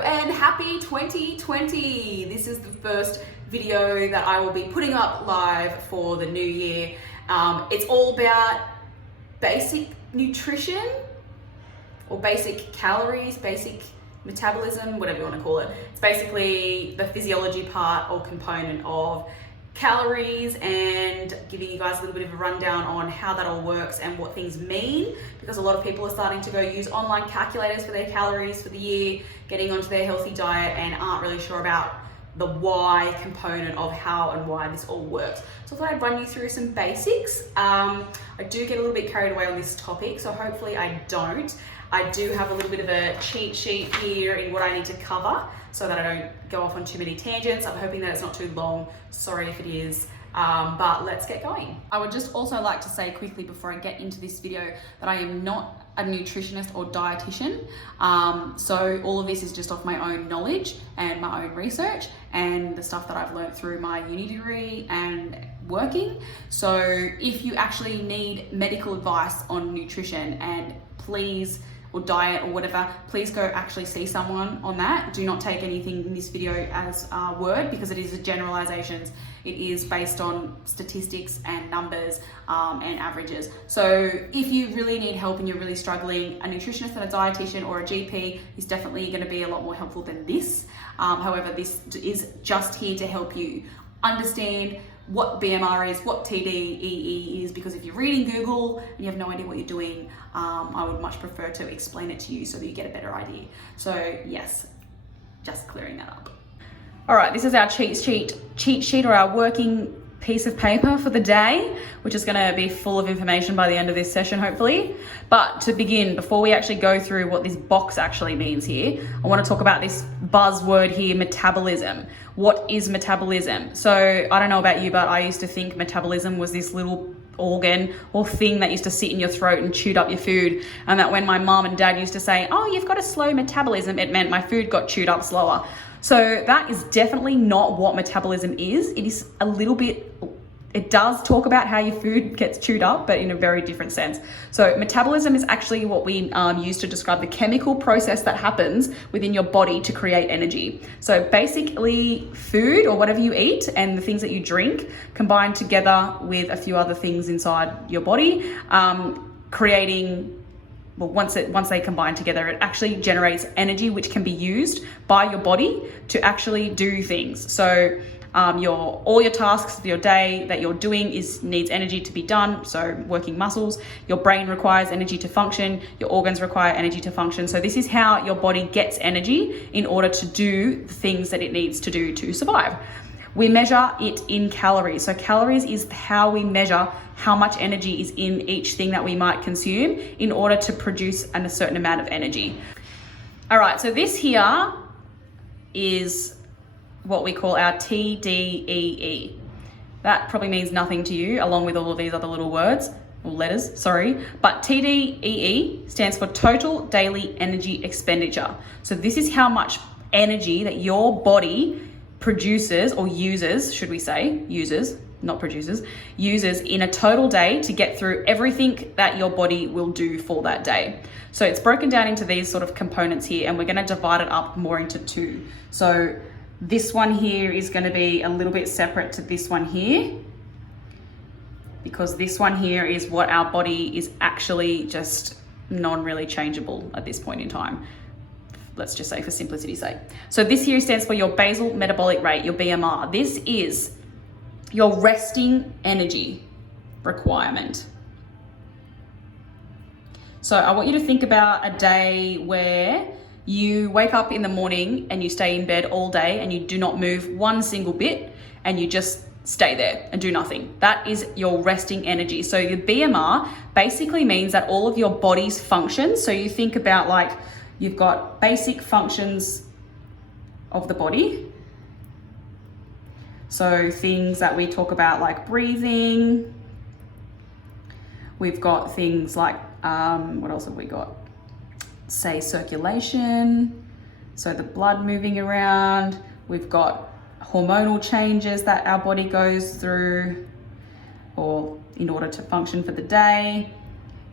and happy 2020. This is the first video that I will be putting up live for the new year. It's all about basic nutrition or basic calories, basic metabolism, whatever you want to call it. It's basically the physiology part or component of calories and giving you guys a little bit of a rundown on how that all works and what things mean, because a lot of people are starting to go use online calculators for their calories for the year, getting onto their healthy diet and aren't really sure about the why component of how and why this all works. So I thought I'd run you through some basics. I do get a little bit carried away on this topic, so hopefully I don't. I do have a little bit of a cheat sheet here in what I need to cover so that I don't go off on too many tangents. I'm hoping that it's not too long. Sorry if it is, but let's get going. I would just also like to say quickly before I get into this video that I am not a nutritionist or dietitian. So all of this is just off my own knowledge and my own research and the stuff that I've learned through my uni degree and working. So if you actually need medical advice on nutrition and please, or diet or whatever, please go actually see someone on that. Do not take anything in this video as word, because it is generalizations. It is based on statistics and numbers and averages. So if you really need help and you're really struggling, a nutritionist and a dietitian or a GP is definitely going to be a lot more helpful than this. However, this is just here to help you understand what BMR is, what TDEE is, because if you're reading Google and you have no idea what you're doing, I would much prefer to explain it to you so that you get a better idea. So yes, just clearing that up. All right, this is our cheat sheet or our working piece of paper for the day, which is going to be full of information by the end of this session, hopefully. But to begin, before we actually go through what this box actually means here, I want to talk about this buzzword here, metabolism. What is metabolism? So I don't know about you, but I used to think metabolism was this little organ or thing that used to sit in your throat and chewed up your food, and that when my mom and dad used to say, oh, you've got a slow metabolism, it meant my food got chewed up slower. So that is definitely not what metabolism is. It is a little bit, it does talk about how your food gets chewed up, but in a very different sense. So metabolism is actually what we use to describe the chemical process that happens within your body to create energy. So basically food or whatever you eat and the things that you drink combined together with a few other things inside your body, creating, well, once they combine together, it actually generates energy which can be used by your body to actually do things. So all your tasks of your day that you're doing needs energy to be done. So working muscles, your brain requires energy to function, your organs require energy to function. So this is how your body gets energy in order to do the things that it needs to do to survive. We measure it in calories. So calories is how we measure how much energy is in each thing that we might consume in order to produce a certain amount of energy. All right, so this here is what we call our TDEE. That probably means nothing to you, along with all of these other little words, or letters, sorry. But TDEE stands for total daily energy expenditure. So this is how much energy that your body produces, or uses, should we say, uses, not produces, uses in a total day to get through everything that your body will do for that day. So it's broken down into these sort of components here, and we're going to divide it up more into two. So this one here is going to be a little bit separate to this one here, because this one here is what our body is actually just non-really changeable at this point in time. Let's just say for simplicity's sake. So this here stands for your basal metabolic rate, your BMR. This is your resting energy requirement. So I want you to think about a day where you wake up in the morning and you stay in bed all day and you do not move one single bit and you just stay there and do nothing. That is your resting energy. So your BMR basically means that all of your body's functions, so you think about like you've got basic functions of the body. So things that we talk about like breathing. We've got things like, what else have we got? Say circulation. So the blood moving around. We've got hormonal changes that our body goes through or in order to function for the day.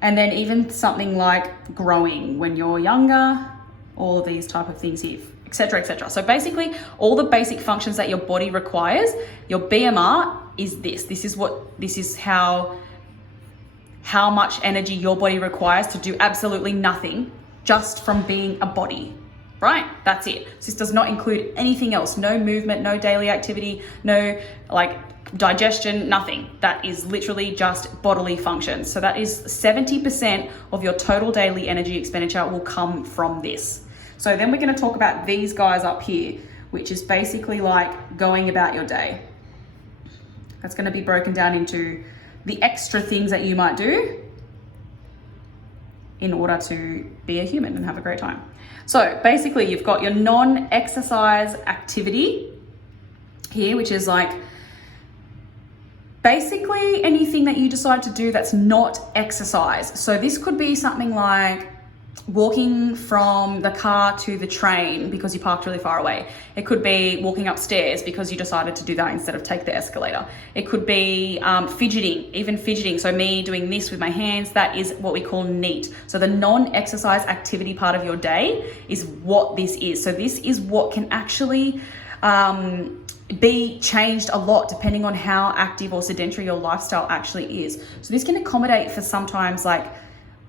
And then even something like growing when you're younger all of these type of things here, etc., etc. So basically, all the basic functions that your body requires, your BMR is this. This is how much energy your body requires to do absolutely nothing just from being a body, right? That's it. So this does not include anything else. No movement, no daily activity, no digestion, nothing. That is literally just bodily functions. So that is 70% of your total daily energy expenditure will come from this. So then we're going to talk about these guys up here, which is basically like going about your day. That's going to be broken down into the extra things that you might do in order to be a human and have a great time. So basically you've got your non-exercise activity here, which is like basically anything that you decide to do that's not exercise. So this could be something like walking from the car to the train because you parked really far away. It could be walking upstairs because you decided to do that instead of take the escalator. It could be fidgeting. So me doing this with my hands, that is what we call NEAT. So the non-exercise activity part of your day is what this is. So this is what can actually be changed a lot depending on how active or sedentary your lifestyle actually is. So this can accommodate for sometimes like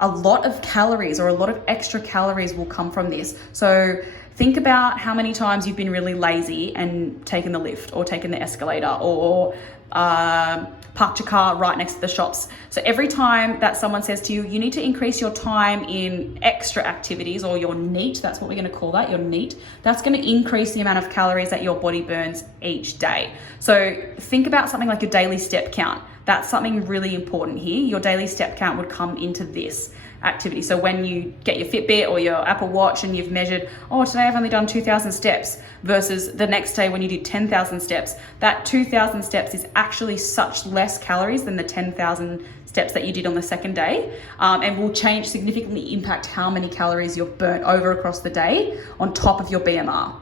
a lot of calories or a lot of extra calories will come from this. So think about how many times you've been really lazy and taken the lift or taken the escalator or parked your car right next to the shops. So every time that someone says to you, you need to increase your time in extra activities or your NEAT, that's what we're going to call that, your NEAT, that's going to increase the amount of calories that your body burns each day. So think about something like your daily step count. That's something really important here. Your daily step count would come into this activity. So when you get your Fitbit or your Apple Watch and you've measured, oh, today I've only done 2,000 steps versus the next day when you did 10,000 steps, that 2,000 steps is actually such less calories than the 10,000 steps that you did on the second day, and will significantly impact how many calories you've burnt over across the day on top of your BMR.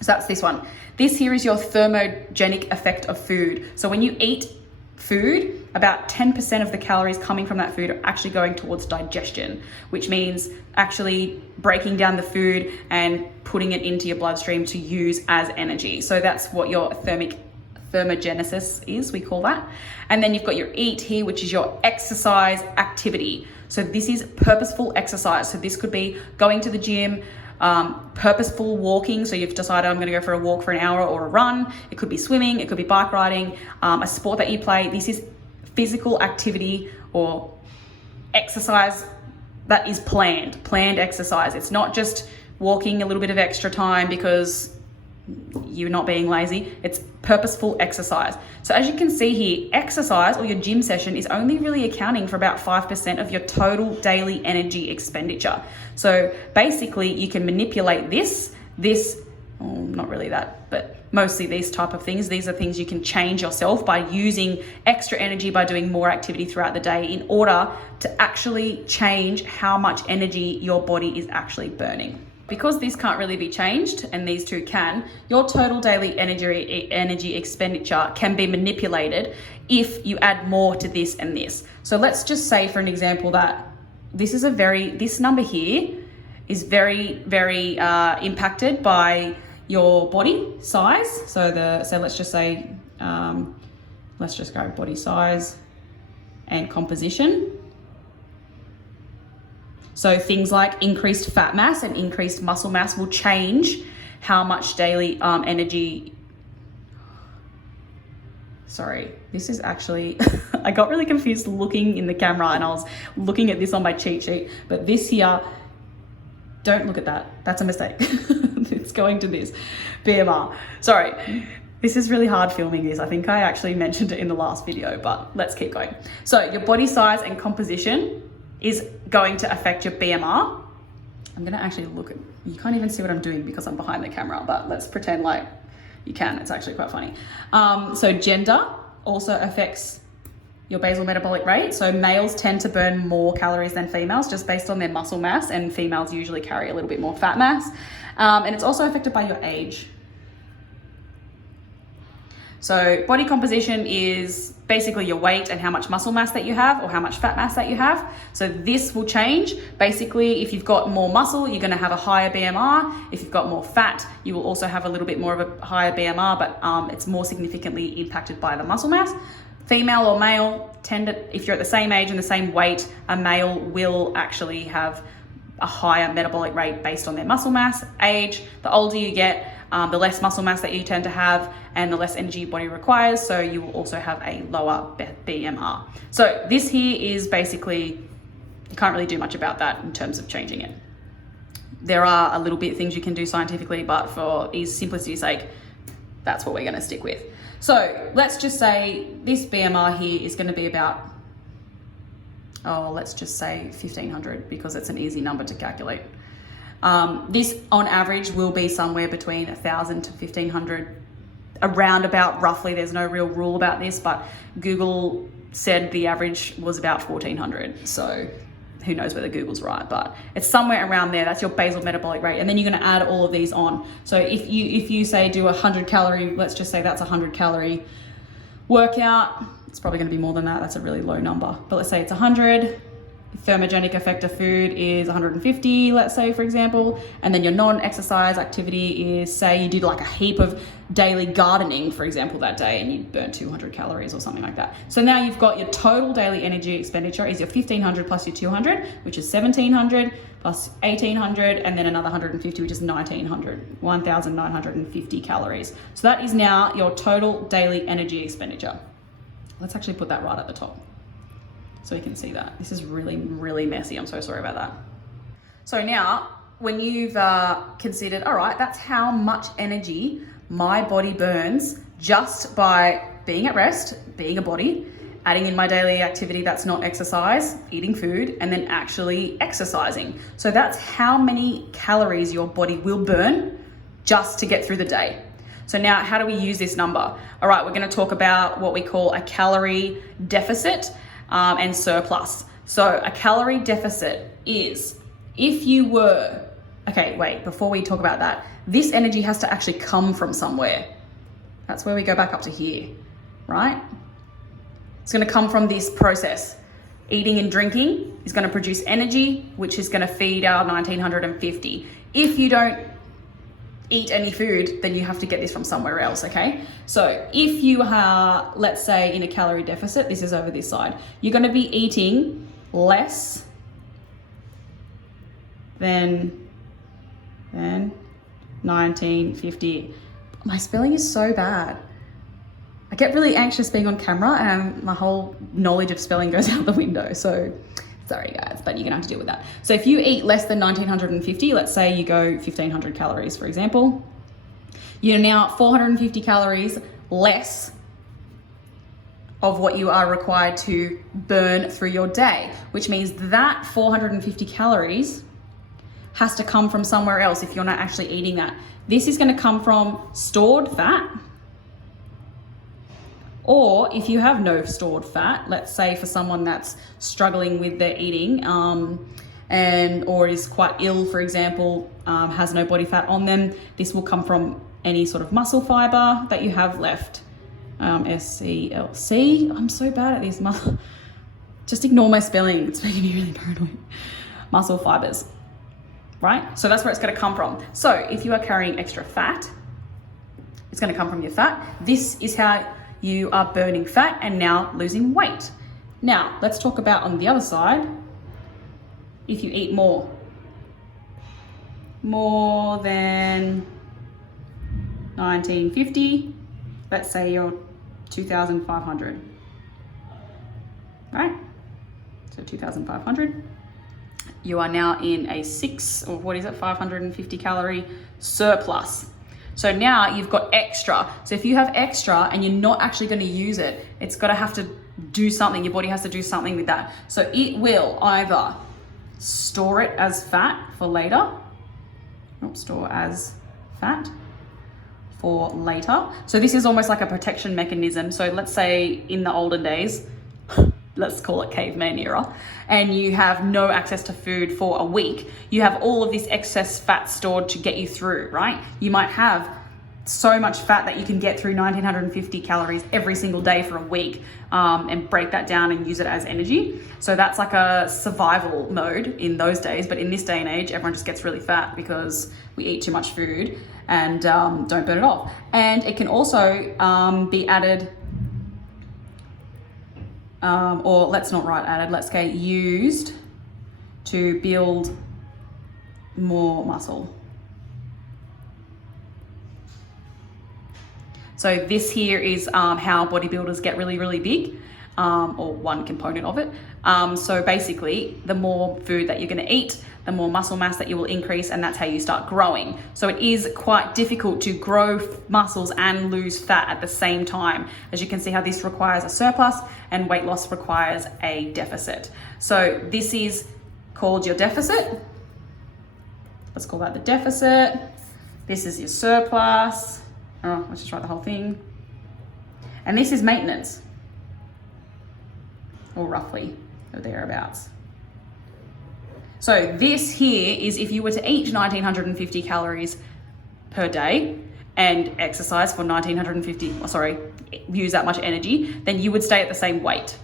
So that's this one. This here is your thermogenic effect of food. So when you eat food, about 10% of the calories coming from that food are actually going towards digestion, which means actually breaking down the food and putting it into your bloodstream to use as energy. So that's what your thermogenesis is, we call that. And then you've got your EAT here, which is your exercise activity. So this is purposeful exercise. So this could be going to the gym, purposeful walking. So you've decided I'm going to go for a walk for an hour or a run. It could be swimming, it could be bike riding, a sport that you play. This is physical activity or exercise that is planned exercise. It's not just walking a little bit of extra time because you're not being lazy. It's purposeful exercise. So as you can see here, exercise or your gym session is only really accounting for about 5% of your total daily energy expenditure. So basically you can manipulate this, not really that, but mostly these type of things. These are things you can change yourself by using extra energy by doing more activity throughout the day in order to actually change how much energy your body is actually burning. Because this can't really be changed and these two can, your total daily energy expenditure can be manipulated if you add more to this and this. So let's just say for an example that this number here is very, very impacted by your body size. So let's just say, let's just go body size and composition. So things like increased fat mass and increased muscle mass will change how much daily energy. Sorry, this is actually, I got really confused looking in the camera and I was looking at this on my cheat sheet, but this here, don't look at that. That's a mistake. It's going to this BMR. Sorry. This is really hard filming this. I think I actually mentioned it in the last video, but let's keep going. So your body size and composition is going to affect your BMR. I'm gonna actually look at, you can't even see what I'm doing because I'm behind the camera, but let's pretend like you can. It's actually quite funny. So gender also affects your basal metabolic rate. So males tend to burn more calories than females just based on their muscle mass, and females usually carry a little bit more fat mass. And it's also affected by your age. So body composition is basically your weight and how much muscle mass that you have or how much fat mass that you have. So this will change. Basically, if you've got more muscle, you're going to have a higher BMR. If you've got more fat, you will also have a little bit more of a higher BMR, but it's more significantly impacted by the muscle mass. Female or male, if you're at the same age and the same weight, a male will actually have a higher metabolic rate based on their muscle mass, age. The older you get, the less muscle mass that you tend to have and the less energy your body requires, so you will also have a lower BMR. So this here is basically, you can't really do much about that in terms of changing it. There are a little bit things you can do scientifically, but for simplicity's sake, that's what we're going to stick with. So let's just say this BMR here is going to be about, let's just say 1500 because it's an easy number to calculate. This on average will be somewhere between 1000 to 1500, around about roughly. There's no real rule about this, but Google said the average was about 1400. So who knows whether Google's right, but it's somewhere around there. That's your basal metabolic rate. And then you're going to add all of these on. So if you say do 100 calorie, let's just say that's 100 calorie workout. It's probably going to be more than that. That's a really low number, but let's say it's 100. Thermogenic effect of food is 150, let's say, for example, and then your non-exercise activity is, say you did like a heap of daily gardening, for example, that day, and you burnt 200 calories or something like that. So now you've got your total daily energy expenditure is your 1500 plus your 200, which is 1700 plus 1800, and then another 150, which is 1950 calories. So that is now your total daily energy expenditure. Let's actually put that right at the top, so you can see that. This is really, really messy. I'm so sorry about that. So now, when you've considered, all right, that's how much energy my body burns just by being at rest, being a body, adding in my daily activity that's not exercise, eating food, and then actually exercising. So that's how many calories your body will burn just to get through the day. So now, how do we use this number? All right, we're gonna talk about what we call a calorie deficit and surplus. So a calorie deficit is if you were, okay, wait, before we talk about that, this energy has to actually come from somewhere. That's where we go back up to here, right? It's gonna come from this process. Eating and drinking is gonna produce energy, which is gonna feed our 1950. If you don't eat any food, then you have to get this from somewhere else, okay? So if you are, let's say, in a calorie deficit, this is over this side, you're going to be eating less than 1950. My spelling is so bad. I get really anxious being on camera and my whole knowledge of spelling goes out the window. So sorry guys, but you're gonna have to deal with that. So if you eat less than 1950, let's say you go 1500 calories, for example, you're now 450 calories less of what you are required to burn through your day, which means that 450 calories has to come from somewhere else if you're not actually eating that. This is gonna come from stored fat, or if you have no stored fat, let's say for someone that's struggling with their eating or is quite ill, for example, has no body fat on them, this will come from any sort of muscle fiber that you have left. SCLC, I'm so bad at this. Just ignore my spelling, it's making me really paranoid. Muscle fibers, right? So that's where it's gonna come from. So if you are carrying extra fat, it's gonna come from your fat. This is how you are burning fat and now losing weight. Now, let's talk about on the other side, if you eat more than 1950, let's say you're 2,500, right? So 2,500, you are now in a 550 calorie surplus. So now you've got extra. So if you have extra and you're not actually going to use it, it's got to have to do something. Your body has to do something with that. So it will either store it as fat for later. Store as fat for later. So this is almost like a protection mechanism. So let's say in the olden days, let's call it caveman era, and you have no access to food for a week, you have all of this excess fat stored to get you through, right? You might have so much fat that you can get through 1950 calories every single day for a week, and break that down and use it as energy. So that's like a survival mode in those days. But in this day and age, everyone just gets really fat because we eat too much food and don't burn it off. And it can also be added, or let's not write added, let's say used to build more muscle. So this here is how bodybuilders get really, really big, or one component of it. So basically, the more food that you're going to eat, the more muscle mass that you will increase, and that's how you start growing. So it is quite difficult to grow muscles and lose fat at the same time. As you can see how this requires a surplus and weight loss requires a deficit. So this is called your deficit. Let's call that the deficit. This is your surplus. Oh, let's just write the whole thing. And this is maintenance, or roughly, or thereabouts. So this here is if you were to eat 1950 calories per day and exercise for 1950, use that much energy, then you would stay at the same weight.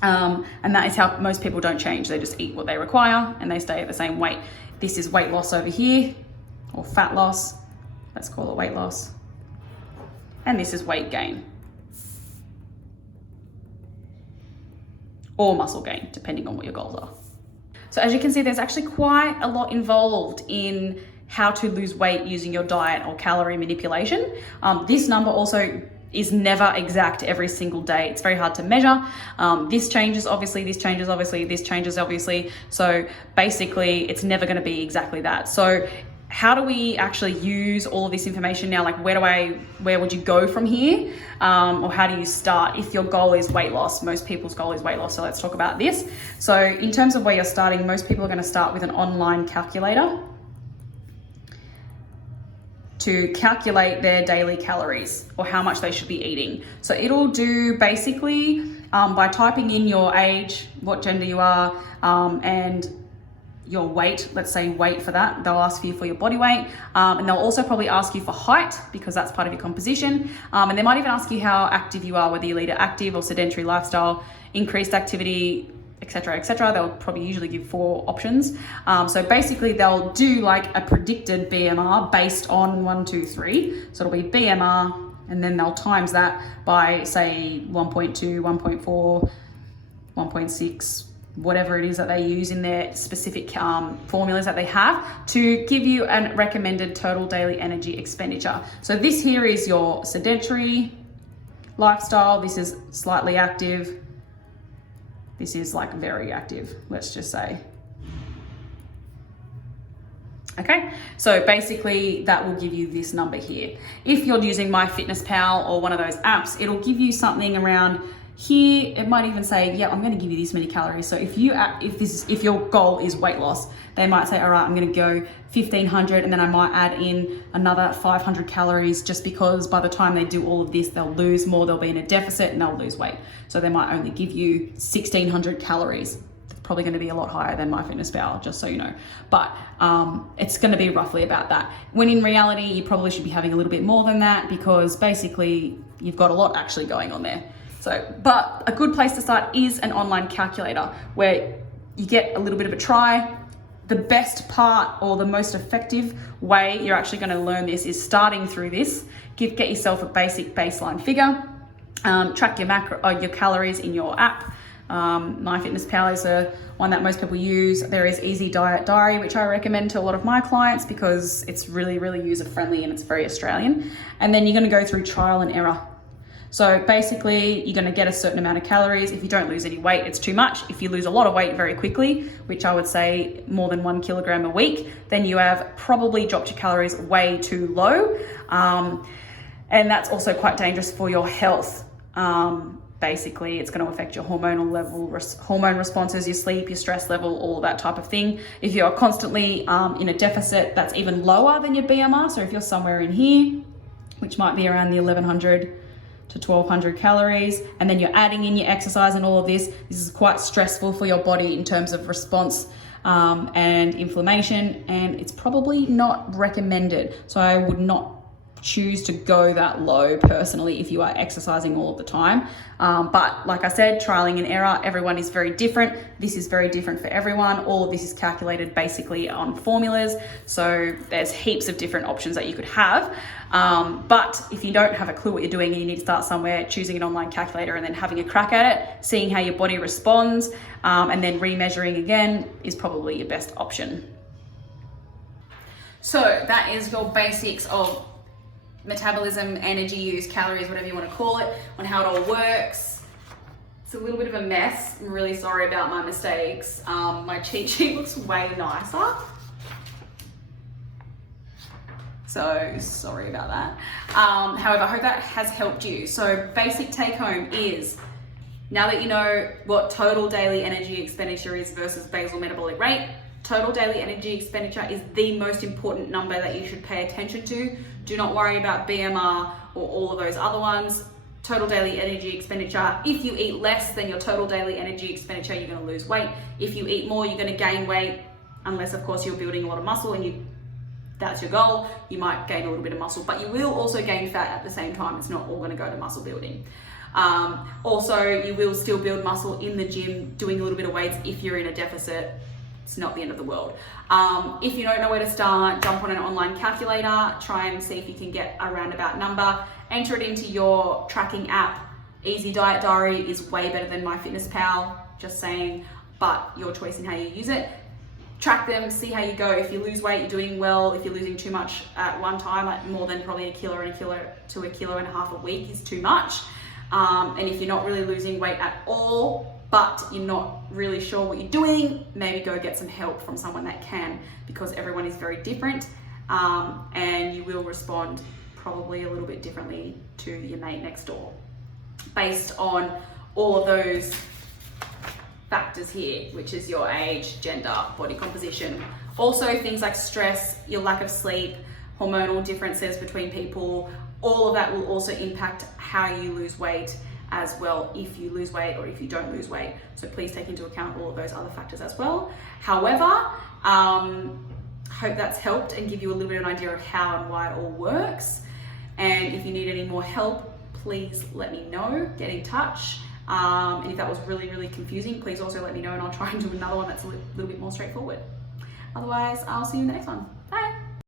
And that is how most people don't change. They just eat what they require and they stay at the same weight. This is weight loss over here, or fat loss. Let's call it weight loss. And this is weight gain, or muscle gain, depending on what your goals are. So as you can see, there's actually quite a lot involved in how to lose weight using your diet or calorie manipulation. This number also is never exact every single day. It's very hard to measure. This changes, obviously, this changes, obviously, this changes, obviously. So basically, it's never gonna be exactly that. So how do we actually use all of this information now? Like where would you go from here? Or how do you start if your goal is weight loss? Most people's goal is weight loss, so let's talk about this. So in terms of where you're starting, most people are gonna start with an online calculator to calculate their daily calories or how much they should be eating. So it'll do basically by typing in your age, what gender you are, and your weight, let's say weight for that. They'll ask you for your body weight, and they'll also probably ask you for height because that's part of your composition. And they might even ask you how active you are, whether you lead an active or sedentary lifestyle, increased activity, etc., etc. They'll probably usually give 4 options. So basically they'll do like a predicted BMR based on 1, 2, 3. So it'll be BMR, and then they'll times that by say 1.2, 1.4, 1.6, whatever it is that they use in their specific formulas that they have to give you a recommended total daily energy expenditure. So this here is your sedentary lifestyle. This is slightly active. This is like very active, let's just say. Okay, so basically that will give you this number here. If you're using MyFitnessPal or one of those apps, it'll give you something around here. It might even say, yeah, I'm going to give you this many calories. So if your goal is weight loss, they might say, all right, I'm going to go 1500, and then I might add in another 500 calories just because by the time they do all of this, they'll lose more, they'll be in a deficit and they'll lose weight. So they might only give you 1600 calories. It's probably going to be a lot higher than MyFitnessPal, just so you know. But it's going to be roughly about that. When in reality, you probably should be having a little bit more than that because basically you've got a lot actually going on there. So, but a good place to start is an online calculator where you get a little bit of a try. The best part or the most effective way you're actually going to learn this is starting through this. Get yourself a basic baseline figure. Track your calories in your app. MyFitnessPal is one that most people use. There is Easy Diet Diary, which I recommend to a lot of my clients because it's really, really user friendly and it's very Australian. And then you're going to go through trial and error. So basically, you're going to get a certain amount of calories. If you don't lose any weight, it's too much. If you lose a lot of weight very quickly, which I would say more than 1 kilogram a week, then you have probably dropped your calories way too low. And that's also quite dangerous for your health. Basically, it's going to affect your hormonal level, hormone responses, your sleep, your stress level, all that type of thing. If you're constantly in a deficit, that's even lower than your BMR. So if you're somewhere in here, which might be around the 1100 to 1200 calories, and then you're adding in your exercise and all of this is quite stressful for your body in terms of response and inflammation, and it's probably not recommended. So I would not choose to go that low personally if you are exercising all of the time. But like I said, trialing and error, everyone is very different. This is very different for everyone. All of this is calculated basically on formulas. So there's heaps of different options that you could have. But if you don't have a clue what you're doing and you need to start somewhere, choosing an online calculator and then having a crack at it, seeing how your body responds, and then remeasuring again is probably your best option. So that is your basics of metabolism, energy use, calories, whatever you want to call it, on how it all works. It's a little bit of a mess. I'm really sorry about my mistakes. My cheat sheet looks way nicer. So sorry about that. However, I hope that has helped you. So basic take home is, now that you know what total daily energy expenditure is versus basal metabolic rate, total daily energy expenditure is the most important number that you should pay attention to. Do not worry about BMR or all of those other ones. Total daily energy expenditure. If you eat less than your total daily energy expenditure, you're going to lose weight. If you eat more, you're going to gain weight, unless of course you're building a lot of muscle and that's your goal. You might gain a little bit of muscle, but you will also gain fat at the same time. It's not all going to go to muscle building. Also, you will still build muscle in the gym doing a little bit of weights if you're in a deficit. It's not the end of the world. If you don't know where to start, jump on an online calculator, try and see if you can get a roundabout number, enter it into your tracking app. Easy Diet Diary is way better than MyFitnessPal, just saying, but your choice in how you use it. Track them, see how you go. If you lose weight, you're doing well. If you're losing too much at one time, like more than probably a kilo to a kilo and a half a week is too much. And if you're not really losing weight at all, but you're not really sure what you're doing, maybe go get some help from someone that can, because everyone is very different, and you will respond probably a little bit differently to your mate next door based on all of those factors here, which is your age, gender, body composition. Also things like stress, your lack of sleep, hormonal differences between people, all of that will also impact how you lose weight as well, if you lose weight or if you don't lose weight. So please take into account all of those other factors as well. However, hope that's helped and give you a little bit of an idea of how and why it all works. And if you need any more help, please let me know, get in touch. And if that was really, really confusing, please also let me know and I'll try and do another one that's a little bit more straightforward. Otherwise, I'll see you in the next one. Bye.